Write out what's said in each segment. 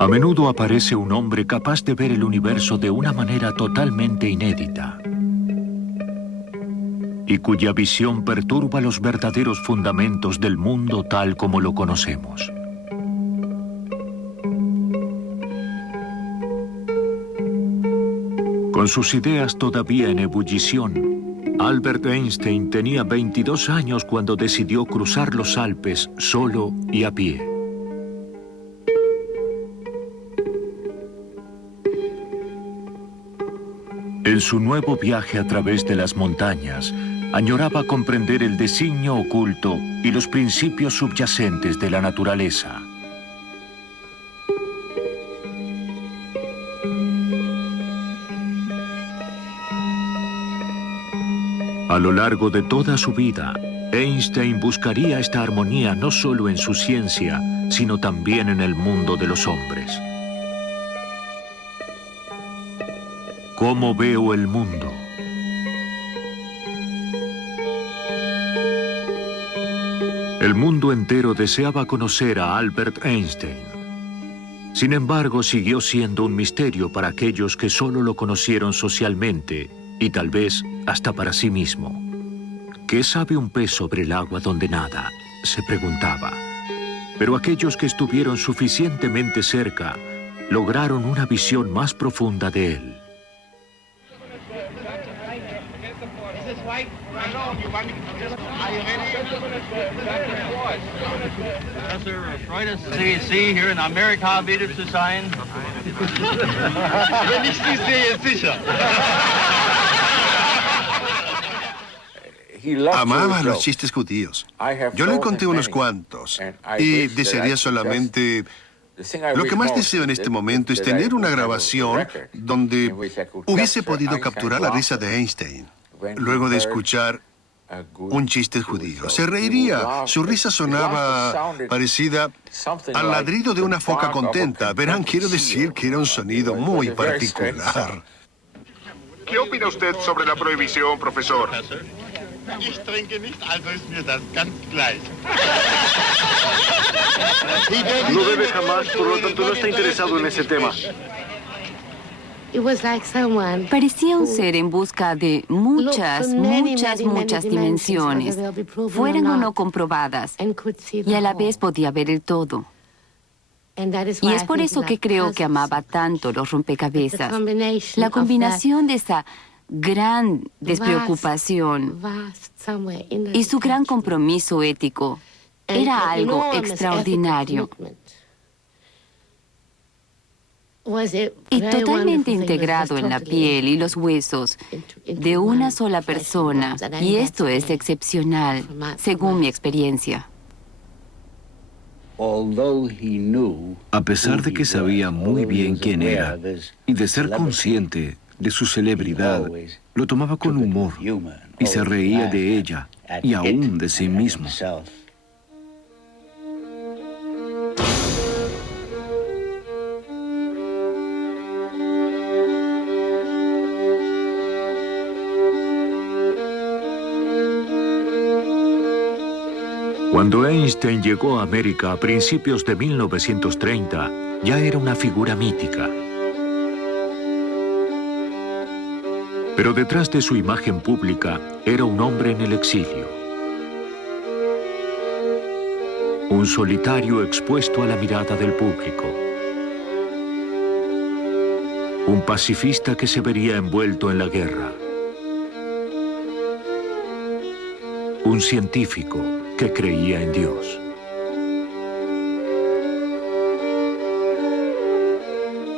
A menudo aparece un hombre capaz de ver el universo de una manera totalmente inédita y cuya visión perturba los verdaderos fundamentos del mundo tal como lo conocemos. Con sus ideas todavía en ebullición, Albert Einstein tenía 22 años cuando decidió cruzar los Alpes solo y a pie. En su nuevo viaje a través de las montañas, añoraba comprender el designio oculto y los principios subyacentes de la naturaleza. A lo largo de toda su vida, Einstein buscaría esta armonía no solo en su ciencia, sino también en el mundo de los hombres. ¿Cómo veo el mundo? El mundo entero deseaba conocer a Albert Einstein. Sin embargo, siguió siendo un misterio para aquellos que solo lo conocieron socialmente y tal vez hasta para sí mismo. ¿Qué sabe un pez sobre el agua donde nada?, se preguntaba. Pero aquellos que estuvieron suficientemente cerca lograron una visión más profunda de él. Professor Freud, CEC here in America bietet zu sein. Wenn ich Sie sehe, sicher. Amaba los chistes judíos. Yo le conté unos cuantos y desearía solamente... Lo que más deseo en este momento es tener una grabación donde hubiese podido capturar la risa de Einstein. Luego de escuchar un chiste judío, se reiría. Su risa sonaba parecida al ladrido de una foca contenta. Verán, quiero decir que era un sonido muy particular. ¿Qué opina usted sobre la prohibición, profesor? Ich trinke nicht, also ist mir das ganz gleich. No bebe jamás, por lo tanto no está interesado en ese tema. Parecía un ser en busca de muchas dimensiones, fueran o no comprobadas, y a la vez podía ver el todo. Y es por eso que creo que amaba tanto los rompecabezas. La combinación de esa gran despreocupación y su gran compromiso ético era algo extraordinario. Y totalmente integrado en la piel y los huesos de una sola persona. Y esto es excepcional, según mi experiencia. A pesar de que sabía muy bien quién era y de ser consciente de su celebridad, lo tomaba con humor y se reía de ella y aún de sí mismo. Cuando Einstein llegó a América a principios de 1930, ya era una figura mítica. Pero detrás de su imagen pública era un hombre en el exilio. Un solitario expuesto a la mirada del público. Un pacifista que se vería envuelto en la guerra. Un científico que creía en Dios.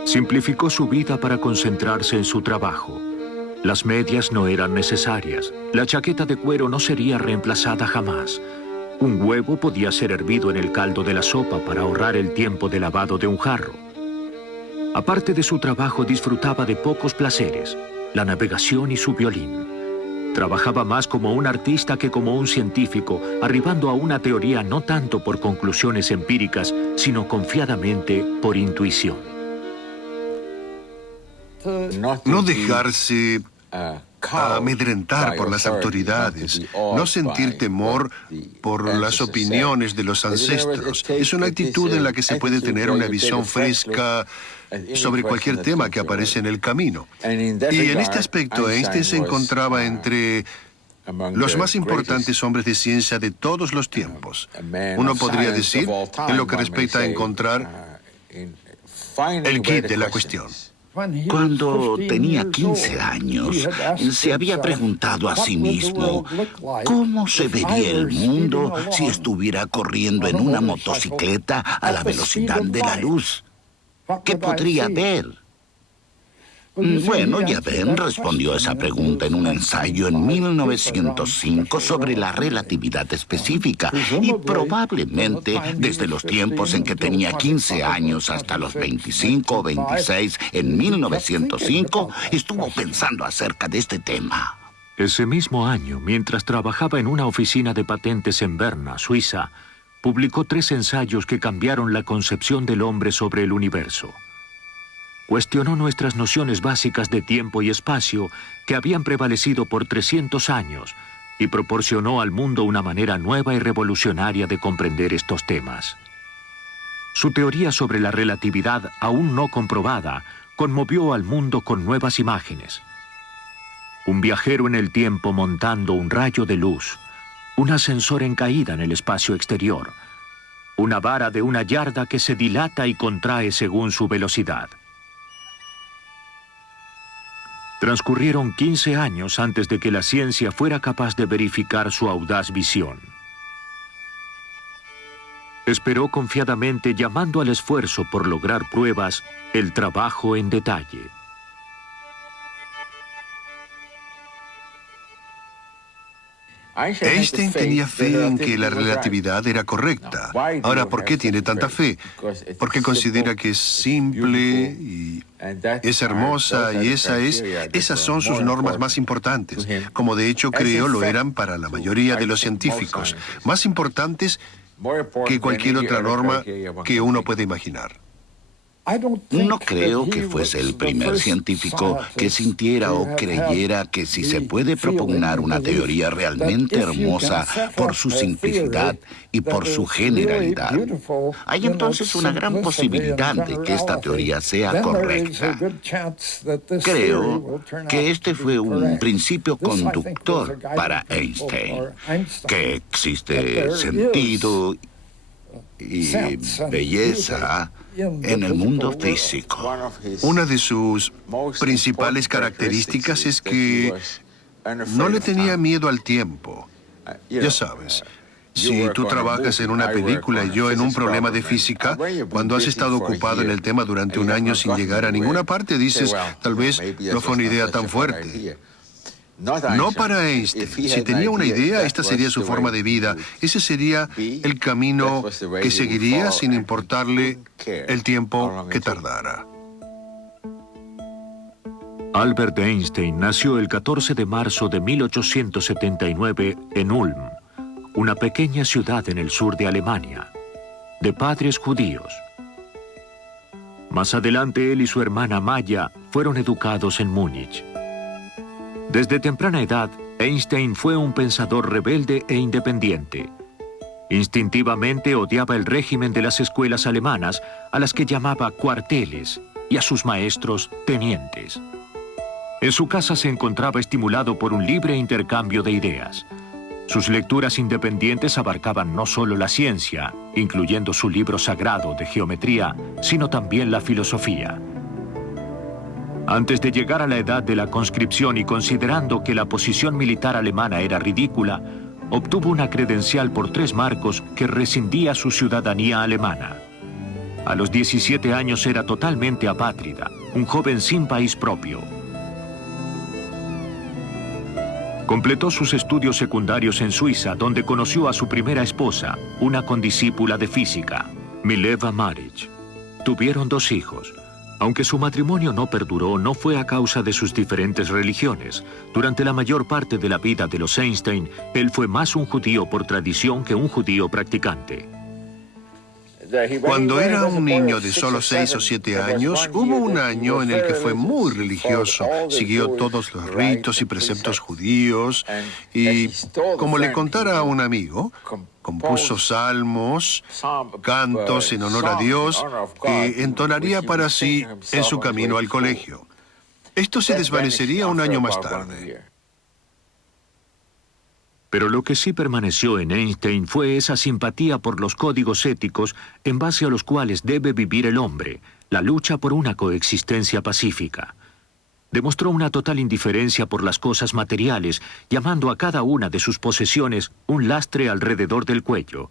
Simplificó su vida para concentrarse en su trabajo. Las medias no eran necesarias. La chaqueta de cuero no sería reemplazada jamás. Un huevo podía ser hervido en el caldo de la sopa para ahorrar el tiempo de lavado de un jarro. Aparte de su trabajo, disfrutaba de pocos placeres: la navegación y su violín. Trabajaba más como un artista que como un científico, arribando a una teoría no tanto por conclusiones empíricas, sino confiadamente por intuición. No dejarse a amedrentar por las autoridades, no sentir temor por las opiniones de los ancestros. Es una actitud en la que se puede tener una visión fresca sobre cualquier tema que aparece en el camino. Y en este aspecto, Einstein se encontraba entre los más importantes hombres de ciencia de todos los tiempos. Uno podría decir, en lo que respecta a encontrar el quid de la cuestión. Cuando tenía 15 años, se había preguntado a sí mismo cómo se vería el mundo si estuviera corriendo en una motocicleta a la velocidad de la luz. ¿Qué podría ver? Bueno, ya ven, respondió a esa pregunta en un ensayo en 1905 sobre la relatividad específica y probablemente desde los tiempos en que tenía 15 años hasta los 25 o 26 en 1905 estuvo pensando acerca de este tema. Ese mismo año, mientras trabajaba en una oficina de patentes en Berna, Suiza, publicó 3 ensayos que cambiaron la concepción del hombre sobre el universo. Cuestionó nuestras nociones básicas de tiempo y espacio que habían prevalecido por 300 años y proporcionó al mundo una manera nueva y revolucionaria de comprender estos temas. Su teoría sobre la relatividad, aún no comprobada, conmovió al mundo con nuevas imágenes. Un viajero en el tiempo montando un rayo de luz, un ascensor en caída en el espacio exterior, una vara de 1 yarda que se dilata y contrae según su velocidad. Transcurrieron 15 años antes de que la ciencia fuera capaz de verificar su audaz visión. Esperó confiadamente, llamando al esfuerzo por lograr pruebas, el trabajo en detalle. Einstein tenía fe en que la relatividad era correcta. Ahora, ¿por qué tiene tanta fe? Porque considera que es simple y es hermosa y esas son sus normas más importantes, como de hecho creo lo eran para la mayoría de los científicos, más importantes que cualquier otra norma que uno puede imaginar. No creo que fuese el primer científico que sintiera o creyera que si se puede propugnar una teoría realmente hermosa por su simplicidad y por su generalidad, hay entonces una gran posibilidad de que esta teoría sea correcta. Creo que este fue un principio conductor para Einstein, que existe sentido y belleza en el mundo físico. Una de sus principales características es que no le tenía miedo al tiempo. Ya sabes, si tú trabajas en una película y yo en un problema de física, cuando has estado ocupado en el tema durante 1 año sin llegar a ninguna parte, dices, tal vez no fue una idea tan fuerte. No para Einstein. Si tenía una idea, esta sería su forma de vida. Ese sería el camino que seguiría sin importarle el tiempo que tardara. Albert Einstein nació el 14 de marzo de 1879 en Ulm, una pequeña ciudad en el sur de Alemania, de padres judíos. Más adelante, él y su hermana Maya fueron educados en Múnich. Desde temprana edad, Einstein fue un pensador rebelde e independiente. Instintivamente odiaba el régimen de las escuelas alemanas, a las que llamaba cuarteles, y a sus maestros tenientes. En su casa se encontraba estimulado por un libre intercambio de ideas. Sus lecturas independientes abarcaban no solo la ciencia, incluyendo su libro sagrado de geometría, sino también la filosofía. Antes de llegar a la edad de la conscripción y considerando que la posición militar alemana era ridícula, obtuvo una credencial por 3 marcos que rescindía su ciudadanía alemana. A los 17 años era totalmente apátrida, un joven sin país propio. Completó sus estudios secundarios en Suiza, donde conoció a su primera esposa, una condiscípula de física, Mileva Maric. Tuvieron 2 hijos. Aunque su matrimonio no perduró, no fue a causa de sus diferentes religiones. Durante la mayor parte de la vida de los Einstein, él fue más un judío por tradición que un judío practicante. Cuando era un niño de solo 6 o 7 años, hubo un año en el que fue muy religioso. Siguió todos los ritos y preceptos judíos y, como le contara a un amigo, compuso salmos, cantos en honor a Dios que entonaría para sí en su camino al colegio. Esto se desvanecería un año más tarde. Pero lo que sí permaneció en Einstein fue esa simpatía por los códigos éticos en base a los cuales debe vivir el hombre, la lucha por una coexistencia pacífica. Demostró una total indiferencia por las cosas materiales, llamando a cada una de sus posesiones un lastre alrededor del cuello.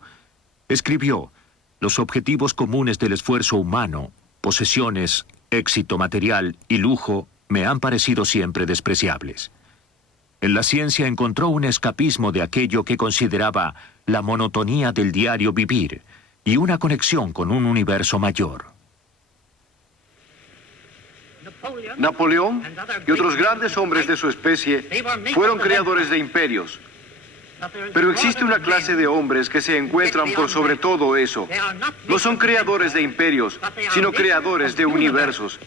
Escribió: los objetivos comunes del esfuerzo humano, posesiones, éxito material y lujo, me han parecido siempre despreciables. En la ciencia encontró un escapismo de aquello que consideraba la monotonía del diario vivir y una conexión con un universo mayor. Napoleón y otros grandes hombres de su especie fueron creadores de imperios. Pero existe una clase de hombres que se encuentran por sobre todo eso. No son creadores de imperios, sino creadores de universos.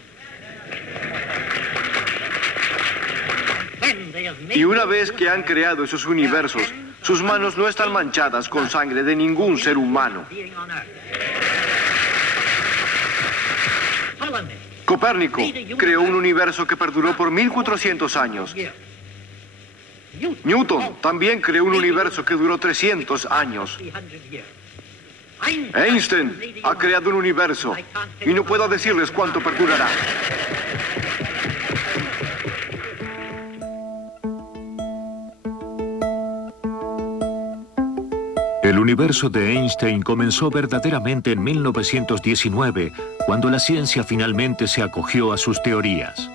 Y una vez que han creado esos universos, sus manos no están manchadas con sangre de ningún ser humano. Copérnico creó un universo que perduró por 1400 años. Newton también creó un universo que duró 300 años. Einstein ha creado un universo y no puedo decirles cuánto perdurará. El universo de Einstein comenzó verdaderamente en 1919, cuando la ciencia finalmente se acogió a sus teorías.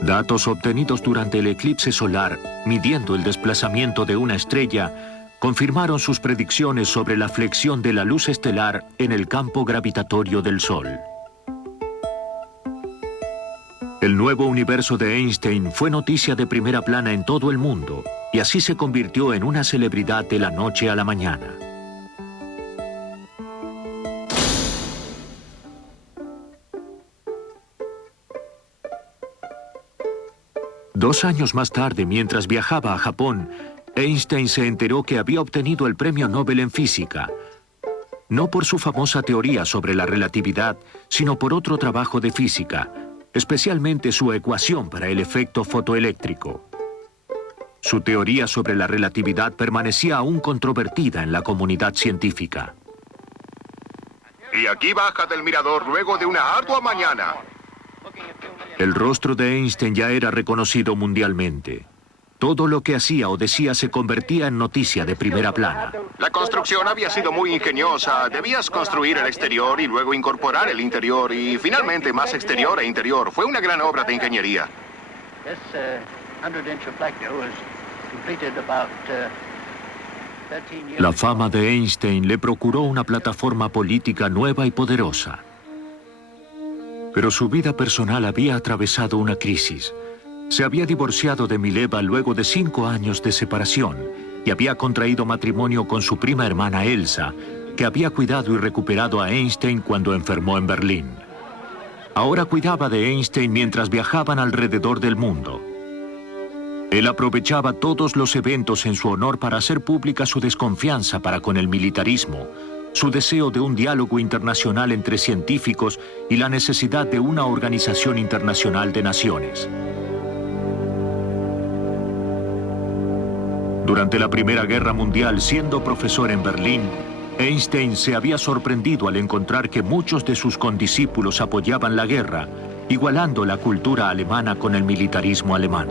Datos obtenidos durante el eclipse solar, midiendo el desplazamiento de una estrella, confirmaron sus predicciones sobre la flexión de la luz estelar en el campo gravitatorio del Sol. El nuevo universo de Einstein fue noticia de primera plana en todo el mundo, y así se convirtió en una celebridad de la noche a la mañana. Dos años más tarde, mientras viajaba a Japón, Einstein se enteró que había obtenido el Premio Nobel en Física, no por su famosa teoría sobre la relatividad, sino por otro trabajo de física, especialmente su ecuación para el efecto fotoeléctrico. Su teoría sobre la relatividad permanecía aún controvertida en la comunidad científica. Y aquí baja del mirador luego de una ardua mañana. El rostro de Einstein ya era reconocido mundialmente. Todo lo que hacía o decía se convertía en noticia de primera plana. La construcción había sido muy ingeniosa. Debías construir el exterior y luego incorporar el interior y finalmente más exterior e interior. Fue una gran obra de ingeniería. La fama de Einstein le procuró una plataforma política nueva y poderosa. Pero su vida personal había atravesado una crisis. Se había divorciado de Mileva luego de 5 años de separación y había contraído matrimonio con su prima hermana Elsa, que había cuidado y recuperado a Einstein cuando enfermó en Berlín. Ahora cuidaba de Einstein mientras viajaban alrededor del mundo. Él aprovechaba todos los eventos en su honor para hacer pública su desconfianza para con el militarismo, su deseo de un diálogo internacional entre científicos y la necesidad de una organización internacional de naciones. Durante la Primera Guerra Mundial, siendo profesor en Berlín, Einstein se había sorprendido al encontrar que muchos de sus condiscípulos apoyaban la guerra, igualando la cultura alemana con el militarismo alemán.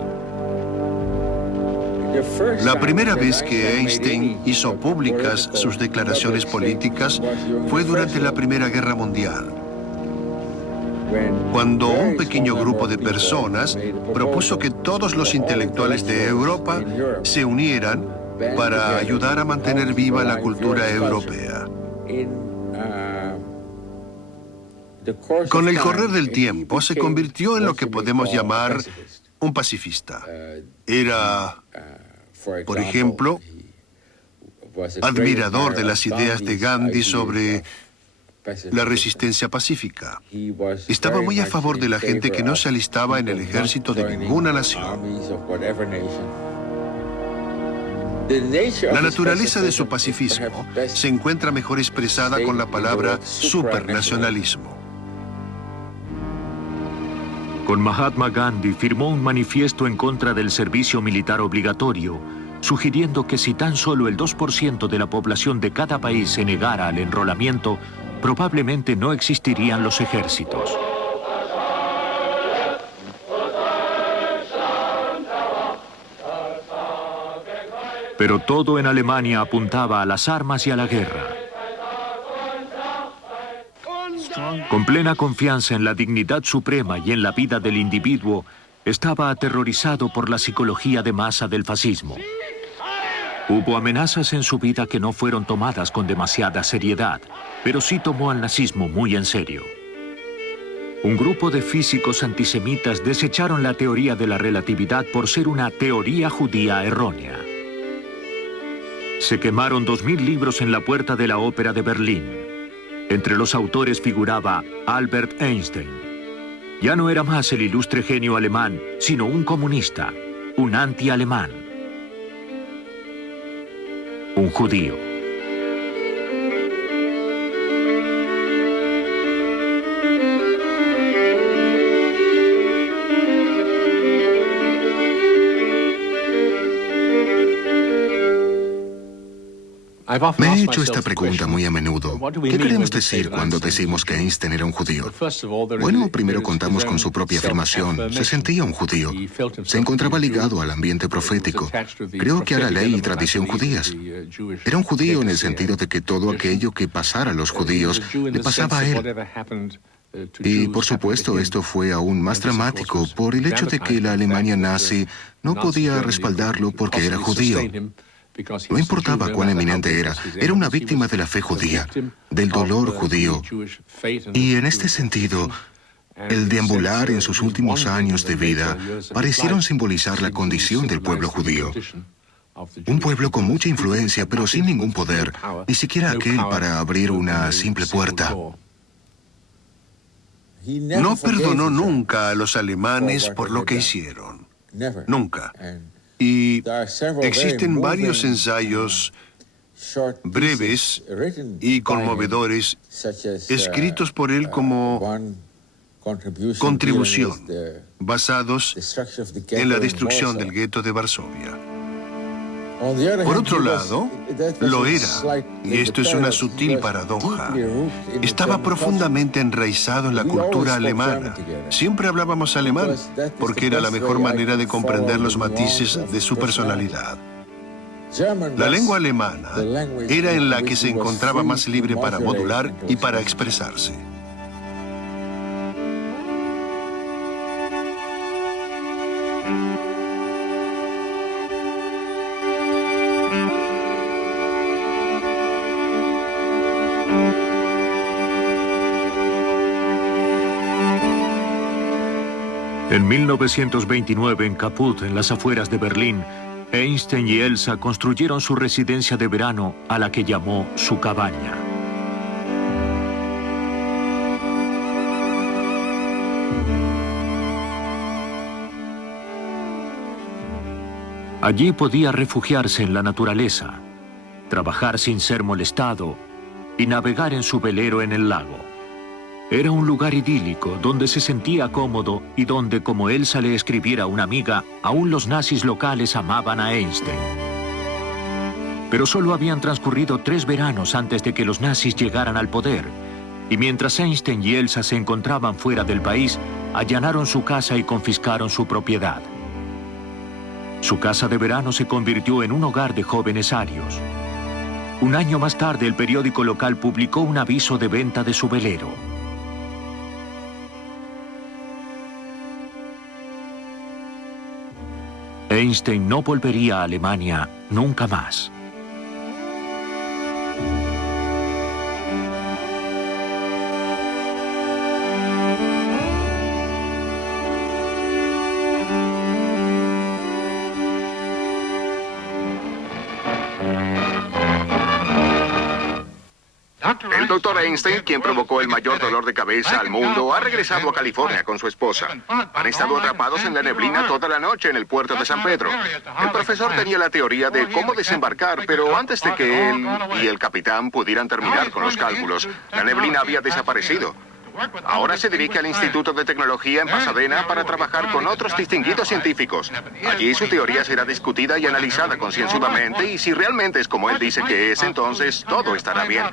La primera vez que Einstein hizo públicas sus declaraciones políticas fue durante la Primera Guerra Mundial, cuando un pequeño grupo de personas propuso que todos los intelectuales de Europa se unieran para ayudar a mantener viva la cultura europea. Con el correr del tiempo se convirtió en lo que podemos llamar un pacifista. Era, por ejemplo, admirador de las ideas de Gandhi sobre la resistencia pacífica. Estaba muy a favor de la gente que no se alistaba en el ejército de ninguna nación. La naturaleza de su pacifismo se encuentra mejor expresada con la palabra supernacionalismo. Con Mahatma Gandhi firmó un manifiesto en contra del servicio militar obligatorio, sugiriendo que si tan solo el 2% de la población de cada país se negara al enrolamiento, probablemente no existirían los ejércitos. Pero todo en Alemania apuntaba a las armas y a la guerra. Con plena confianza en la dignidad suprema y en la vida del individuo, estaba aterrorizado por la psicología de masa del fascismo. Hubo amenazas en su vida que no fueron tomadas con demasiada seriedad, pero sí tomó al nazismo muy en serio. Un grupo de físicos antisemitas desecharon la teoría de la relatividad por ser una teoría judía errónea. Se quemaron 2000 libros en la puerta de la Ópera de Berlín. Entre los autores figuraba Albert Einstein. Ya no era más el ilustre genio alemán, sino un comunista, un anti-alemán, un judío. Me he hecho esta pregunta muy a menudo. ¿Qué queremos decir cuando decimos que Einstein era un judío? Bueno, primero contamos con su propia afirmación. Se sentía un judío. Se encontraba ligado al ambiente profético. Creo que a la ley y tradición judías. Era un judío en el sentido de que todo aquello que pasara a los judíos le pasaba a él. Y, por supuesto, esto fue aún más dramático por el hecho de que la Alemania nazi no podía respaldarlo porque era judío. No importaba cuán eminente era una víctima de la fe judía, del dolor judío. Y en este sentido, el deambular en sus últimos años de vida parecieron simbolizar la condición del pueblo judío. Un pueblo con mucha influencia, pero sin ningún poder, ni siquiera aquel para abrir una simple puerta. No perdonó nunca a los alemanes por lo que hicieron. Nunca. Y existen varios ensayos breves y conmovedores escritos por él como contribución, basados en la destrucción del gueto de Varsovia. Por otro lado, lo era, y esto es una sutil paradoja. Estaba profundamente enraizado en la cultura alemana. Siempre hablábamos alemán, porque era la mejor manera de comprender los matices de su personalidad. La lengua alemana era en la que se encontraba más libre para modular y para expresarse. En 1929, en Kaput, en las afueras de Berlín, Einstein y Elsa construyeron su residencia de verano, a la que llamó su cabaña. Allí podía refugiarse en la naturaleza, trabajar sin ser molestado y navegar en su velero en el lago. Era un lugar idílico, donde se sentía cómodo y donde, como Elsa le escribiera a una amiga, aún los nazis locales amaban a Einstein. Pero solo habían transcurrido 3 veranos antes de que los nazis llegaran al poder, y mientras Einstein y Elsa se encontraban fuera del país, allanaron su casa y confiscaron su propiedad. Su casa de verano se convirtió en un hogar de jóvenes arios. Un año más tarde, el periódico local publicó un aviso de venta de su velero. Einstein no volvería a Alemania nunca más. Dr. Einstein, quien provocó el mayor dolor de cabeza al mundo, ha regresado a California con su esposa. Han estado atrapados en la neblina toda la noche en el puerto de San Pedro. El profesor tenía la teoría de cómo desembarcar, pero antes de que él y el capitán pudieran terminar con los cálculos, la neblina había desaparecido. Ahora se dirige al Instituto de Tecnología en Pasadena para trabajar con otros distinguidos científicos. Allí su teoría será discutida y analizada concienzudamente, y si realmente es como él dice que es, entonces todo estará bien.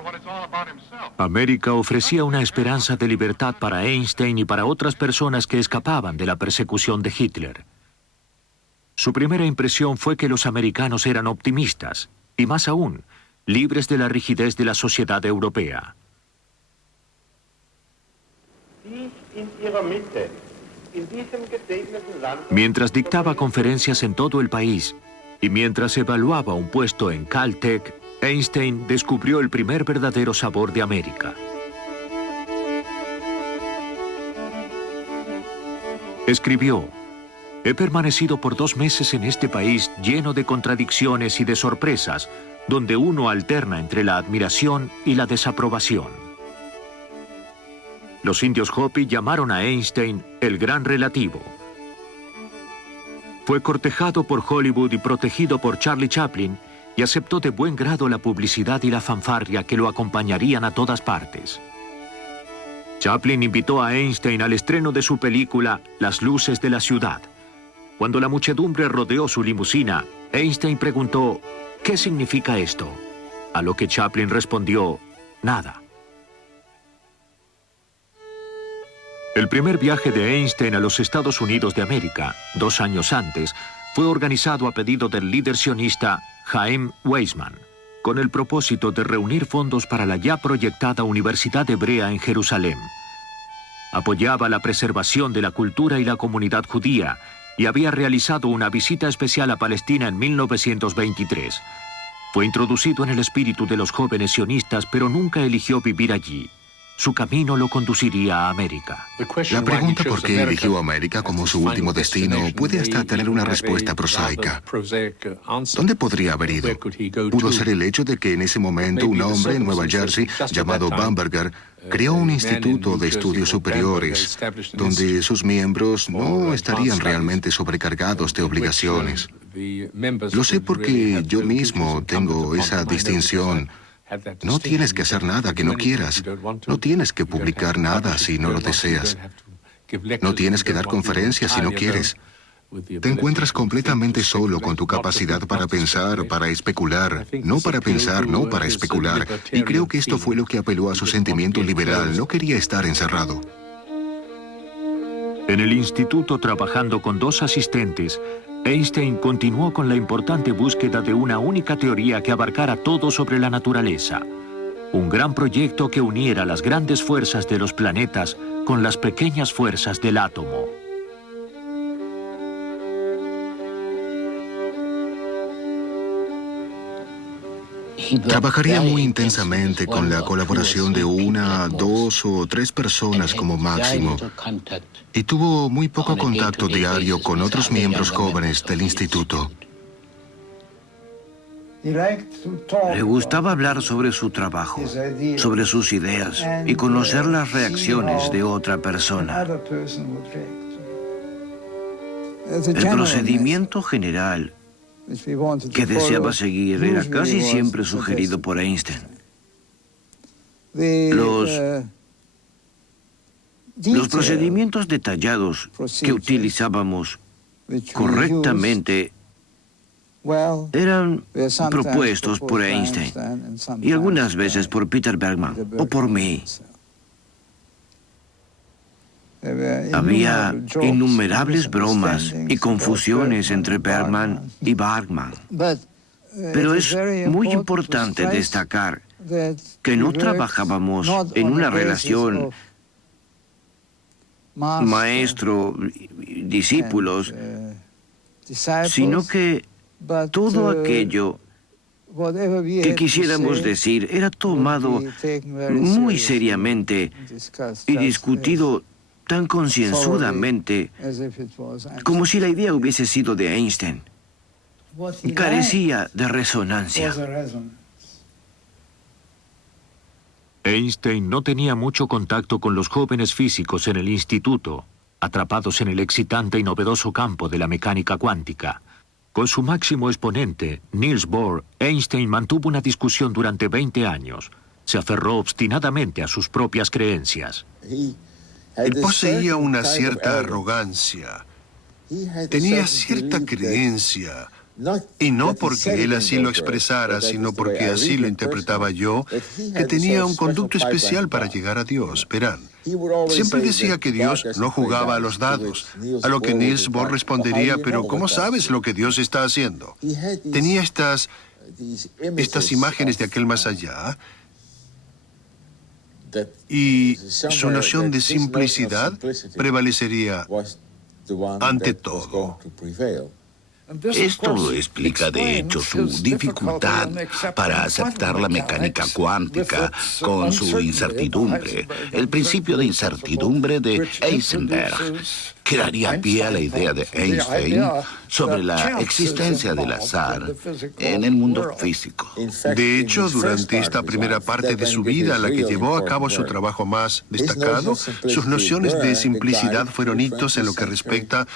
América ofrecía una esperanza de libertad para Einstein y para otras personas que escapaban de la persecución de Hitler. Su primera impresión fue que los americanos eran optimistas, y más aún, libres de la rigidez de la sociedad europea. Mientras dictaba conferencias en todo el país y mientras evaluaba un puesto en Caltech, Einstein descubrió el primer verdadero sabor de América. Escribió: «He permanecido por 2 meses en este país lleno de contradicciones y de sorpresas, donde uno alterna entre la admiración y la desaprobación». Los indios Hopi llamaron a Einstein el gran relativo. Fue cortejado por Hollywood y protegido por Charlie Chaplin, y aceptó de buen grado la publicidad y la fanfarria que lo acompañarían a todas partes. Chaplin invitó a Einstein al estreno de su película Las luces de la ciudad. Cuando la muchedumbre rodeó su limusina, Einstein preguntó: «¿Qué significa esto?», a lo que Chaplin respondió: «Nada». El primer viaje de Einstein a los Estados Unidos de América, 2 años antes, fue organizado a pedido del líder sionista Chaim Weizmann, con el propósito de reunir fondos para la ya proyectada Universidad Hebrea en Jerusalén. Apoyaba la preservación de la cultura y la comunidad judía y había realizado una visita especial a Palestina en 1923. Fue introducido en el espíritu de los jóvenes sionistas, pero nunca eligió vivir allí. Su camino lo conduciría a América. La pregunta por qué eligió América como su último destino puede hasta tener una respuesta prosaica. ¿Dónde podría haber ido? Pudo ser el hecho de que en ese momento un hombre en Nueva Jersey llamado Bamberger creó un instituto de estudios superiores donde sus miembros no estarían realmente sobrecargados de obligaciones. Lo sé porque yo mismo tengo esa distinción. No tienes que hacer nada que no quieras. No tienes que publicar nada si no lo deseas. No tienes que dar conferencias si no quieres. Te encuentras completamente solo con tu capacidad para pensar, para especular. No para pensar, no para especular. Y creo que esto fue lo que apeló a su sentimiento liberal. No quería estar encerrado. En el instituto, trabajando con 2 asistentes, Einstein continuó con la importante búsqueda de una única teoría que abarcara todo sobre la naturaleza. Un gran proyecto que uniera las grandes fuerzas de los planetas con las pequeñas fuerzas del átomo. Trabajaría muy intensamente con la colaboración de 1, 2 o 3 personas como máximo, y tuvo muy poco contacto diario con otros miembros jóvenes del instituto. Le gustaba hablar sobre su trabajo, sobre sus ideas y conocer las reacciones de otra persona. El procedimiento general que deseaba seguir era casi siempre sugerido por Einstein. Los procedimientos detallados que utilizábamos correctamente eran propuestos por Einstein y algunas veces por Peter Bergman o por mí. Había innumerables bromas y confusiones entre Bergman y Bergman. Pero es muy importante destacar que no trabajábamos en una relación maestro-discípulos, sino que todo aquello que quisiéramos decir era tomado muy seriamente y discutido tan concienzudamente como si la idea hubiese sido de Einstein. Carecía de resonancia. Einstein no tenía mucho contacto con los jóvenes físicos en el instituto, atrapados en el excitante y novedoso campo de la mecánica cuántica. Con su máximo exponente, Niels Bohr, Einstein mantuvo una discusión durante 20 años. Se aferró obstinadamente a sus propias creencias. Él poseía una cierta arrogancia. Tenía cierta creencia. Y no porque él así lo expresara, sino porque así lo interpretaba yo, que tenía un conducto especial para llegar a Dios. Verán, siempre decía que Dios no jugaba a los dados, a lo que Niels Bohr respondería, pero ¿cómo sabes lo que Dios está haciendo? Tenía estas imágenes de aquel más allá, y su noción de simplicidad prevalecería ante todo. Esto explica, de hecho, su dificultad para aceptar la mecánica cuántica con su incertidumbre, el principio de incertidumbre de Heisenberg, que daría pie a la idea de Einstein sobre la existencia del azar en el mundo físico. De hecho, durante esta primera parte de su vida, en la que llevó a cabo su trabajo más destacado, sus nociones de simplicidad fueron hitos en lo que respecta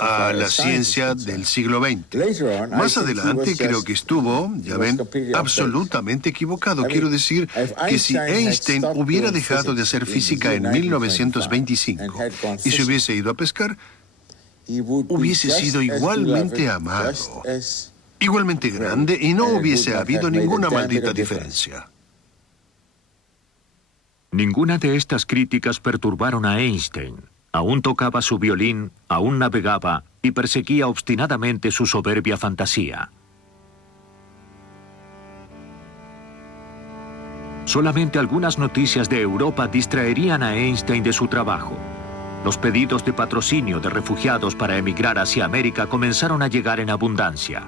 a la ciencia del siglo XX. Más adelante creo que estuvo, ya ven, absolutamente equivocado. Quiero decir que si Einstein hubiera dejado de hacer física en 1925 y se hubiese ido a pescar, hubiese sido igualmente amado, igualmente grande, y no hubiese habido ninguna maldita diferencia. Ninguna de estas críticas perturbaron a Einstein. Aún tocaba su violín, aún navegaba y perseguía obstinadamente su soberbia fantasía. Solamente algunas noticias de Europa distraerían a Einstein de su trabajo. Los pedidos de patrocinio de refugiados para emigrar hacia América comenzaron a llegar en abundancia.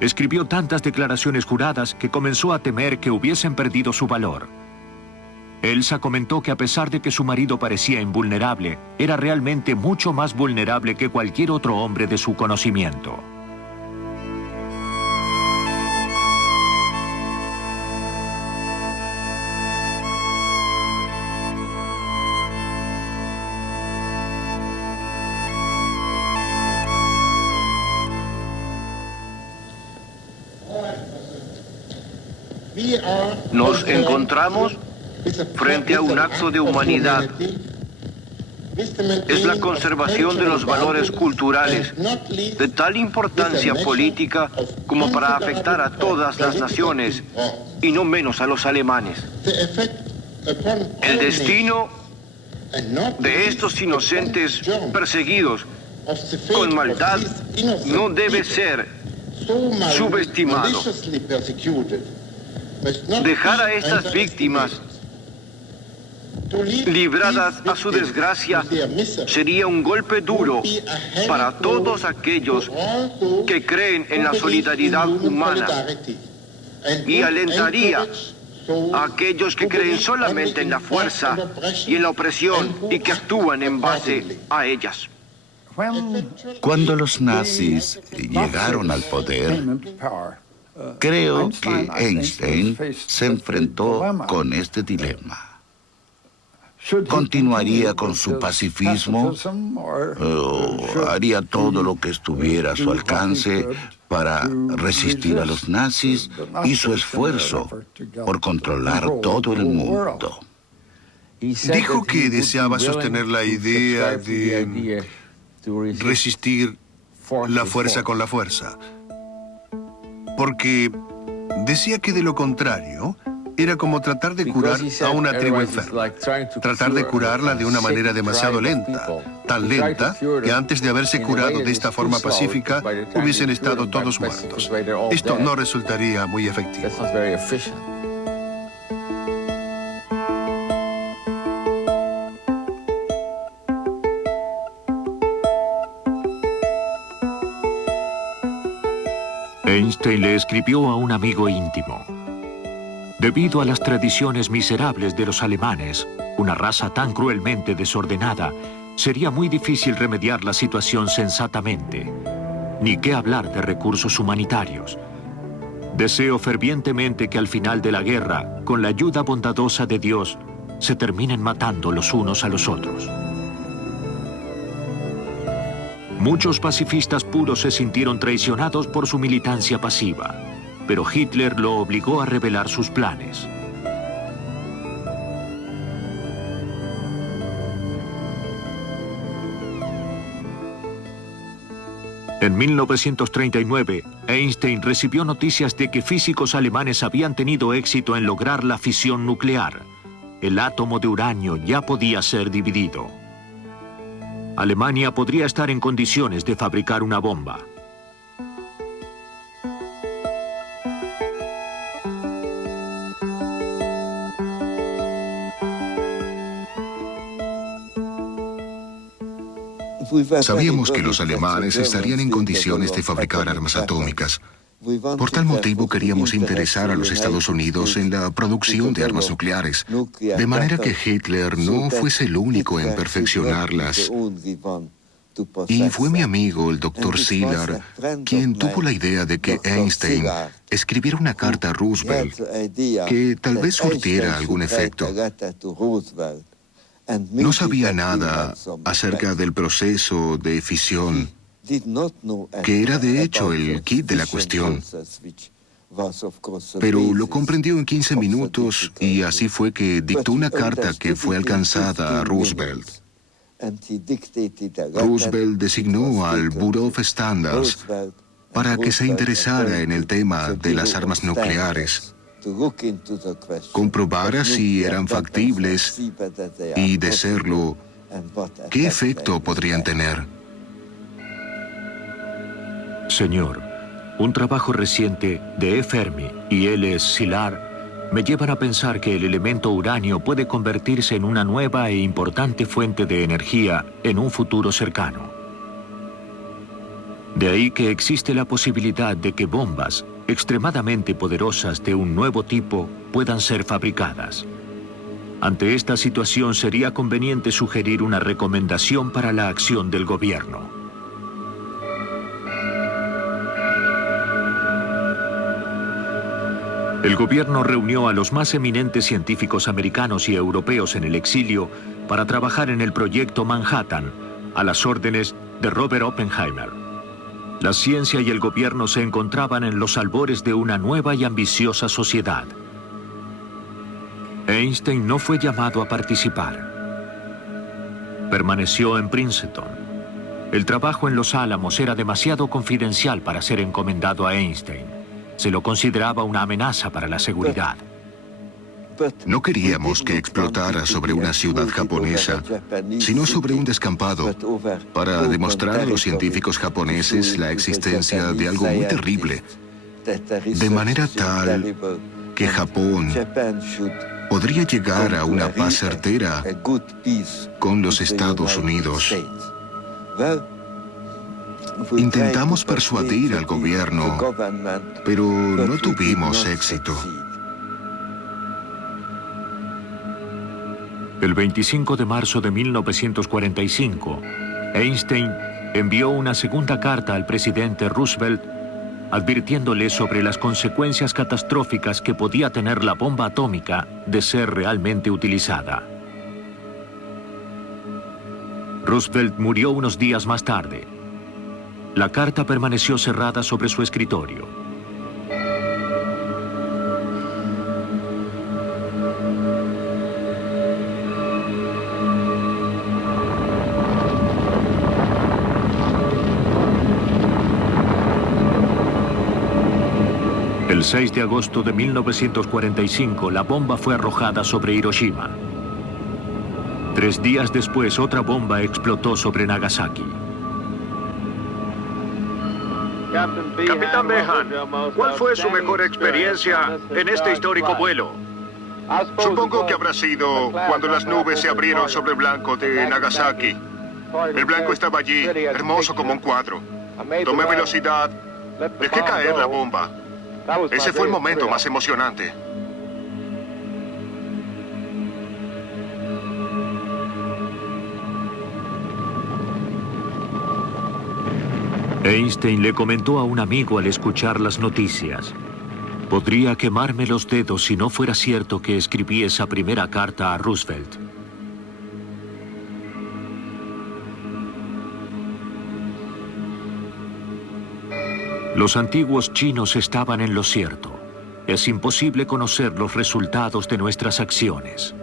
Escribió tantas declaraciones juradas que comenzó a temer que hubiesen perdido su valor. Elsa comentó que a pesar de que su marido parecía invulnerable, era realmente mucho más vulnerable que cualquier otro hombre de su conocimiento. Nos encontramos frente a un acto de humanidad. Es la conservación de los valores culturales de tal importancia política como para afectar a todas las naciones y no menos a los alemanes. El destino de estos inocentes perseguidos con maldad no debe ser subestimado. Dejar a estas víctimas libradas a su desgracia sería un golpe duro para todos aquellos que creen en la solidaridad humana y alentaría a aquellos que creen solamente en la fuerza y en la opresión y que actúan en base a ellas. Cuando los nazis llegaron al poder, creo que Einstein se enfrentó con este dilema. ¿Continuaría con su pacifismo o haría todo lo que estuviera a su alcance para resistir a los nazis y su esfuerzo por controlar todo el mundo? Dijo que deseaba sostener la idea de resistir la fuerza con la fuerza, porque decía que de lo contrario era como tratar de curar a una tribu enferma. Tratar de curarla de una manera demasiado lenta, tan lenta que antes de haberse curado de esta forma pacífica hubiesen estado todos muertos. Esto no resultaría muy efectivo. Einstein le escribió a un amigo íntimo: debido a las tradiciones miserables de los alemanes, una raza tan cruelmente desordenada, sería muy difícil remediar la situación sensatamente. Ni qué hablar de recursos humanitarios. Deseo fervientemente que al final de la guerra, con la ayuda bondadosa de Dios, se terminen matando los unos a los otros. Muchos pacifistas puros se sintieron traicionados por su militancia pasiva, pero Hitler lo obligó a revelar sus planes. En 1939, Einstein recibió noticias de que físicos alemanes habían tenido éxito en lograr la fisión nuclear. El átomo de uranio ya podía ser dividido. Alemania podría estar en condiciones de fabricar una bomba. Sabíamos que los alemanes estarían en condiciones de fabricar armas atómicas. Por tal motivo queríamos interesar a los Estados Unidos en la producción de armas nucleares, de manera que Hitler no fuese el único en perfeccionarlas. Y fue mi amigo, el Dr. Szilard, quien tuvo la idea de que Einstein escribiera una carta a Roosevelt que tal vez surtiera algún efecto. No sabía nada acerca del proceso de fisión, que era de hecho el kit de la cuestión. Pero lo comprendió en 15 minutos y así fue que dictó una carta que fue alcanzada a Roosevelt. Roosevelt designó al Bureau of Standards para que se interesara en el tema de las armas nucleares, comprobara si eran factibles y, de serlo, qué efecto podrían tener. Señor, un trabajo reciente de E. Fermi y L. Szilard me llevan a pensar que el elemento uranio puede convertirse en una nueva e importante fuente de energía en un futuro cercano. De ahí que existe la posibilidad de que bombas extremadamente poderosas de un nuevo tipo puedan ser fabricadas. Ante esta situación sería conveniente sugerir una recomendación para la acción del gobierno. El gobierno reunió a los más eminentes científicos americanos y europeos en el exilio para trabajar en el proyecto Manhattan, a las órdenes de Robert Oppenheimer. La ciencia y el gobierno se encontraban en los albores de una nueva y ambiciosa sociedad. Einstein no fue llamado a participar. Permaneció en Princeton. El trabajo en Los Álamos era demasiado confidencial para ser encomendado a Einstein. Se lo consideraba una amenaza para la seguridad. No queríamos que explotara sobre una ciudad japonesa, sino sobre un descampado, para demostrar a los científicos japoneses la existencia de algo muy terrible, de manera tal que Japón podría llegar a una paz certera con los Estados Unidos. Intentamos persuadir al gobierno, pero no tuvimos éxito. El 25 de marzo de 1945, Einstein envió una segunda carta al presidente Roosevelt advirtiéndole sobre las consecuencias catastróficas que podía tener la bomba atómica de ser realmente utilizada. Roosevelt murió unos días más tarde. La carta permaneció cerrada sobre su escritorio. El 6 de agosto de 1945, la bomba fue arrojada sobre Hiroshima. 3 días después, otra bomba explotó sobre Nagasaki. Capitán Behan, ¿cuál fue su mejor experiencia en este histórico vuelo? Supongo que habrá sido cuando las nubes se abrieron sobre el blanco de Nagasaki. El blanco estaba allí, hermoso como un cuadro. Tomé velocidad, dejé caer la bomba. Ese fue el momento más emocionante. Einstein le comentó a un amigo al escuchar las noticias: Podría quemarme los dedos si no fuera cierto que escribí esa primera carta a Roosevelt. Los antiguos chinos estaban en lo cierto. Es imposible conocer los resultados de nuestras acciones.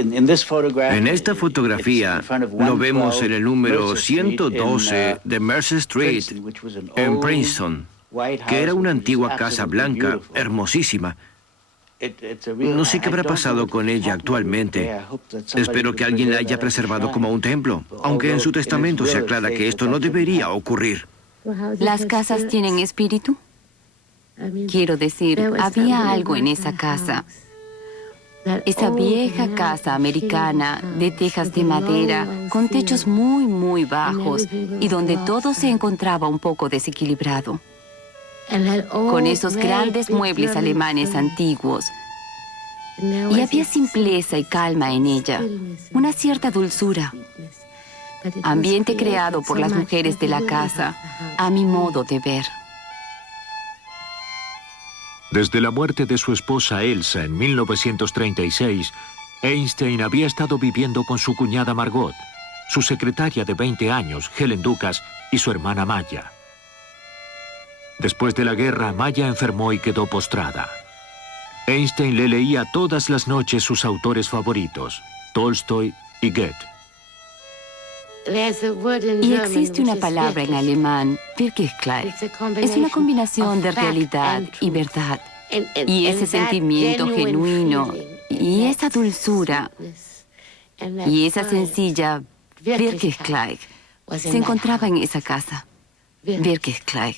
En esta fotografía lo vemos en el número 112 de Mercer Street en Princeton, que era una antigua casa blanca hermosísima. No sé qué habrá pasado con ella actualmente. Espero que alguien la haya preservado como un templo, aunque en su testamento se aclara que esto no debería ocurrir. ¿Las casas tienen espíritu? Quiero decir, había algo en esa casa. Esa vieja casa americana de tejas de madera, con techos muy bajos y donde todo se encontraba un poco desequilibrado. Con esos grandes muebles alemanes antiguos. Y había simpleza y calma en ella, una cierta dulzura. Ambiente creado por las mujeres de la casa, a mi modo de ver. Desde la muerte de su esposa Elsa en 1936, Einstein había estado viviendo con su cuñada Margot, su secretaria de 20 años, Helen Dukas, y su hermana Maya. Después de la guerra, Maya enfermó y quedó postrada. Einstein le leía todas las noches sus autores favoritos, Tolstoy y Goethe. Y existe una palabra en alemán, Wirklichkeit. Es una combinación de realidad y verdad. Y ese sentimiento genuino, y esa dulzura, y esa sencilla Wirklichkeit se encontraba en esa casa. Wirklichkeit.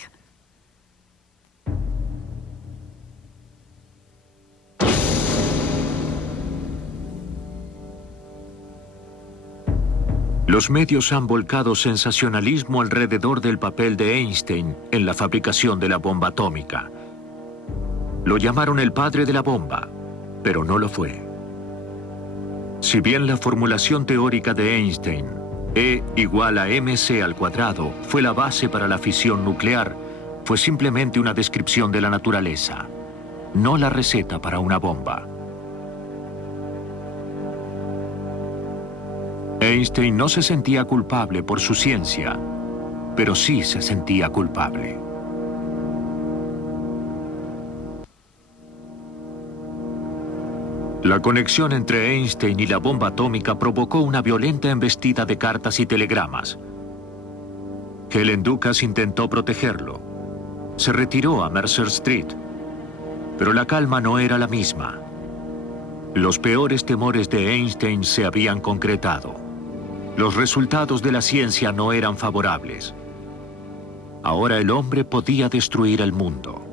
Los medios han volcado sensacionalismo alrededor del papel de Einstein en la fabricación de la bomba atómica. Lo llamaron el padre de la bomba, pero no lo fue. Si bien la formulación teórica de Einstein, E igual a mc², fue la base para la fisión nuclear, fue simplemente una descripción de la naturaleza, no la receta para una bomba. Einstein no se sentía culpable por su ciencia, pero sí se sentía culpable. La conexión entre Einstein y la bomba atómica provocó una violenta embestida de cartas y telegramas. Helen Dukas intentó protegerlo. Se retiró a Mercer Street, pero la calma no era la misma. Los peores temores de Einstein se habían concretado. Los resultados de la ciencia no eran favorables. Ahora el hombre podía destruir el mundo.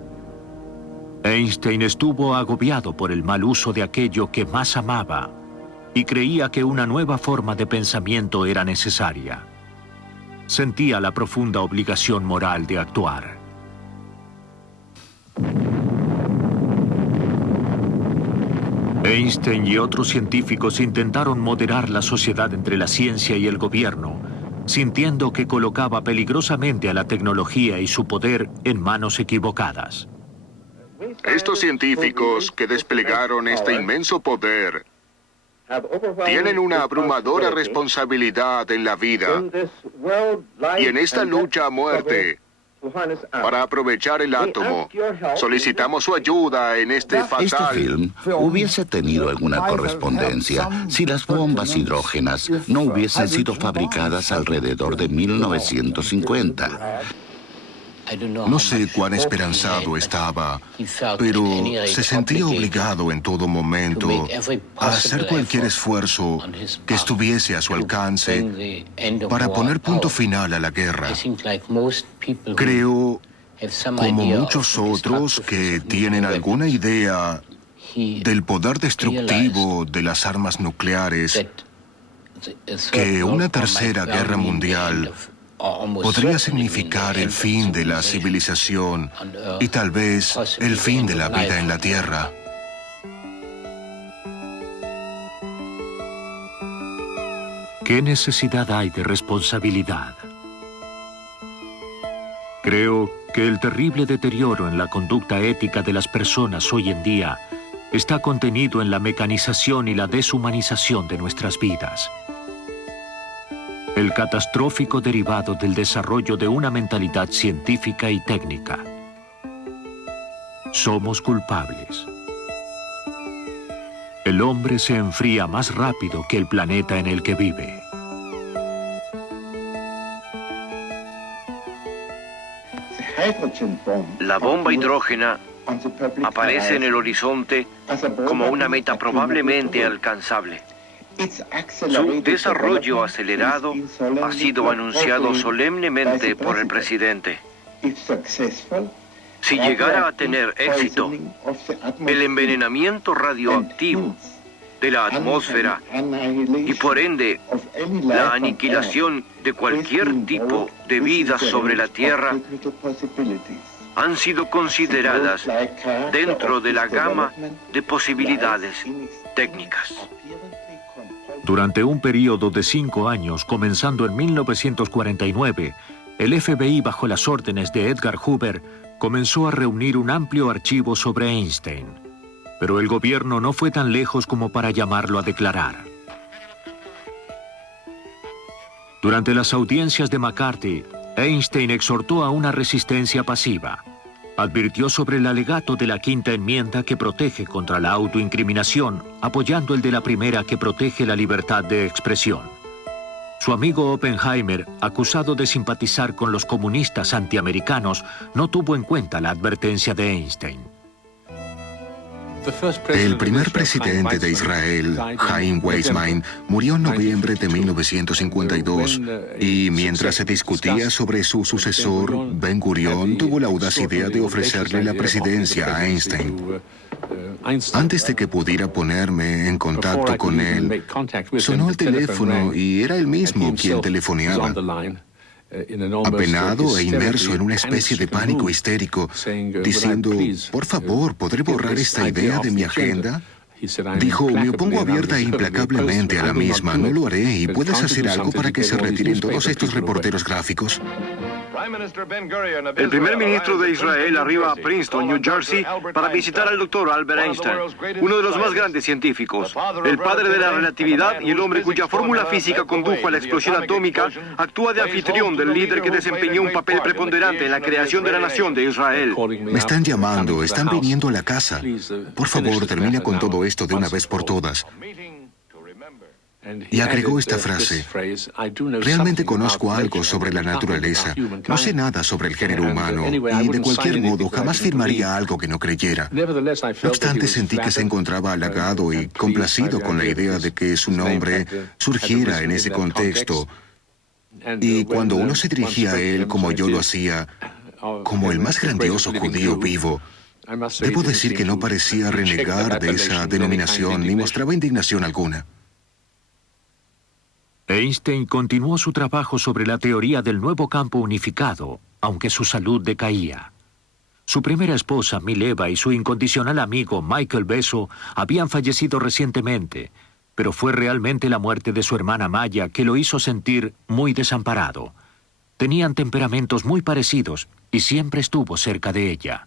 Einstein estuvo agobiado por el mal uso de aquello que más amaba y creía que una nueva forma de pensamiento era necesaria. Sentía la profunda obligación moral de actuar. Einstein y otros científicos intentaron moderar la sociedad entre la ciencia y el gobierno, sintiendo que colocaba peligrosamente a la tecnología y su poder en manos equivocadas. Estos científicos que desplegaron este inmenso poder tienen una abrumadora responsabilidad en la vida y en esta lucha a muerte para aprovechar el átomo. Solicitamos su ayuda en este fatal... Este film hubiese tenido alguna correspondencia si las bombas hidrógenas no hubiesen sido fabricadas alrededor de 1950. No sé cuán esperanzado estaba, pero se sentía obligado en todo momento a hacer cualquier esfuerzo que estuviese a su alcance para poner punto final a la guerra. Creo, como muchos otros que tienen alguna idea del poder destructivo de las armas nucleares, que una tercera guerra mundial podría significar el fin de la civilización y tal vez el fin de la vida en la Tierra. ¿Qué necesidad hay de responsabilidad? Creo que el terrible deterioro en la conducta ética de las personas hoy en día está contenido en la mecanización y la deshumanización de nuestras vidas. El catastrófico derivado del desarrollo de una mentalidad científica y técnica. Somos culpables. El hombre se enfría más rápido que el planeta en el que vive. La bomba hidrógena aparece en el horizonte como una meta probablemente alcanzable. Su desarrollo acelerado ha sido anunciado solemnemente por el presidente. Si llegara a tener éxito, el envenenamiento radioactivo de la atmósfera y por ende la aniquilación de cualquier tipo de vida sobre la Tierra han sido consideradas dentro de la gama de posibilidades técnicas. Durante un periodo de 5 años, comenzando en 1949, el FBI, bajo las órdenes de Edgar Hoover, comenzó a reunir un amplio archivo sobre Einstein. Pero el gobierno no fue tan lejos como para llamarlo a declarar. Durante las audiencias de McCarthy, Einstein exhortó a una resistencia pasiva. Advirtió sobre el alegato de la Quinta Enmienda que protege contra la autoincriminación, apoyando el de la primera que protege la libertad de expresión. Su amigo Oppenheimer, acusado de simpatizar con los comunistas antiamericanos, no tuvo en cuenta la advertencia de Einstein. El primer presidente de Israel, Chaim Weizmann, murió en noviembre de 1952 y mientras se discutía sobre su sucesor, Ben Gurion tuvo la audaz idea de ofrecerle la presidencia a Einstein. Antes de que pudiera ponerme en contacto con él, sonó el teléfono y era él mismo quien telefoneaba. Apenado e inmerso en una especie de pánico histérico, diciendo, por favor, ¿podré borrar esta idea de mi agenda? Dijo, me opongo abierta e implacablemente a la misma, no lo haré, y ¿puedes hacer algo para que se retiren todos estos reporteros gráficos? El primer ministro de Israel arriba a Princeton, New Jersey, para visitar al doctor Albert Einstein, uno de los más grandes científicos, el padre de la relatividad y el hombre cuya fórmula física condujo a la explosión atómica, actúa de anfitrión del líder que desempeñó un papel preponderante en la creación de la nación de Israel. Me están llamando, están viniendo a la casa. Por favor, termina con todo esto de una vez por todas. Y agregó esta frase, realmente conozco algo sobre la naturaleza, no sé nada sobre el género humano y de cualquier modo jamás firmaría algo que no creyera. No obstante, sentí que se encontraba halagado y complacido con la idea de que su nombre surgiera en ese contexto. Y cuando uno se dirigía a él como yo lo hacía, como el más grandioso judío vivo, debo decir que no parecía renegar de esa denominación ni mostraba indignación alguna. Einstein continuó su trabajo sobre la teoría del nuevo campo unificado, aunque su salud decaía. Su primera esposa, Mileva, y su incondicional amigo, Michael Beso, habían fallecido recientemente, pero fue realmente la muerte de su hermana Maya que lo hizo sentir muy desamparado. Tenían temperamentos muy parecidos y siempre estuvo cerca de ella.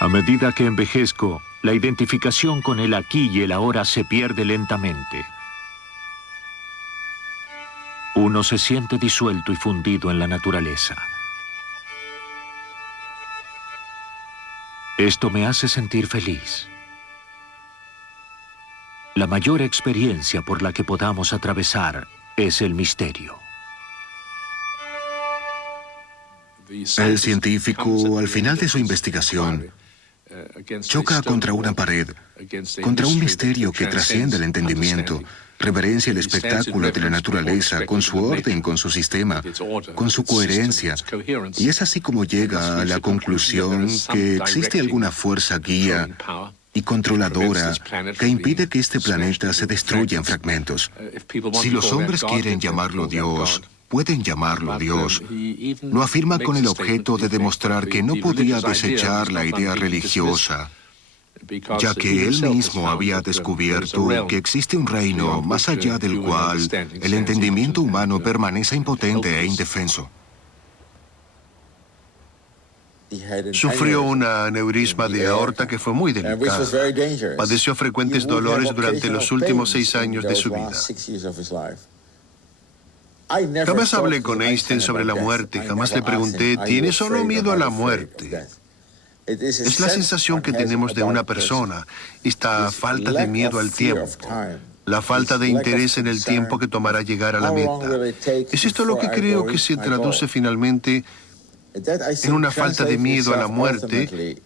A medida que envejezco, la identificación con el aquí y el ahora se pierde lentamente. Uno se siente disuelto y fundido en la naturaleza. Esto me hace sentir feliz. La mayor experiencia por la que podamos atravesar es el misterio. El científico, al final de su investigación, Choca contra una pared, contra un misterio que trasciende el entendimiento, reverencia el espectáculo de la naturaleza con su orden, con su sistema, con su coherencia. Y es así como llega a la conclusión que existe alguna fuerza guía y controladora que impide que este planeta se destruya en fragmentos. Si los hombres quieren llamarlo Dios, pueden llamarlo Dios. Lo afirma con el objeto de demostrar que no podía desechar la idea religiosa, ya que él mismo había descubierto que existe un reino más allá del cual el entendimiento humano permanece impotente e indefenso. Sufrió un aneurisma de aorta que fue muy delicado. Padeció frecuentes dolores durante los últimos 6 años de su vida. Jamás hablé con Einstein sobre la muerte, jamás le pregunté, ¿tienes o no miedo a la muerte? Es la sensación que tenemos de una persona, esta falta de miedo al tiempo, la falta de interés en el tiempo que tomará llegar a la meta. ¿Es esto lo que creo que se traduce finalmente en una falta de miedo a la muerte?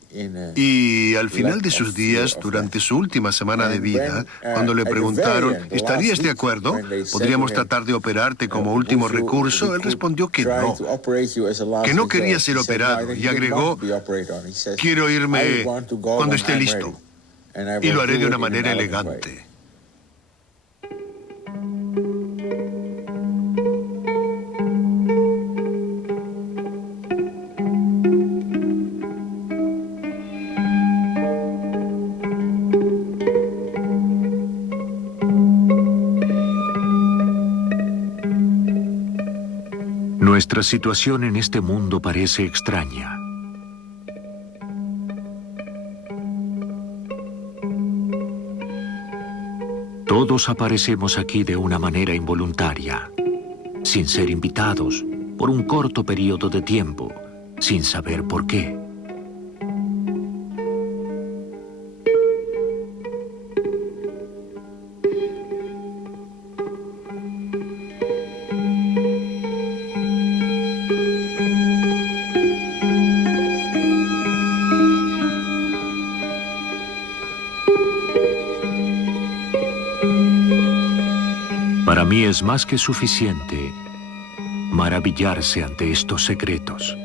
Y al final de sus días, durante su última semana de vida, cuando le preguntaron, ¿estarías de acuerdo? ¿Podríamos tratar de operarte como último recurso? Él respondió que no quería ser operado, y agregó, quiero irme cuando esté listo, y lo haré de una manera elegante. Nuestra situación en este mundo parece extraña. Todos aparecemos aquí de una manera involuntaria, sin ser invitados, por un corto periodo de tiempo, sin saber por qué. Para mí es más que suficiente maravillarse ante estos secretos.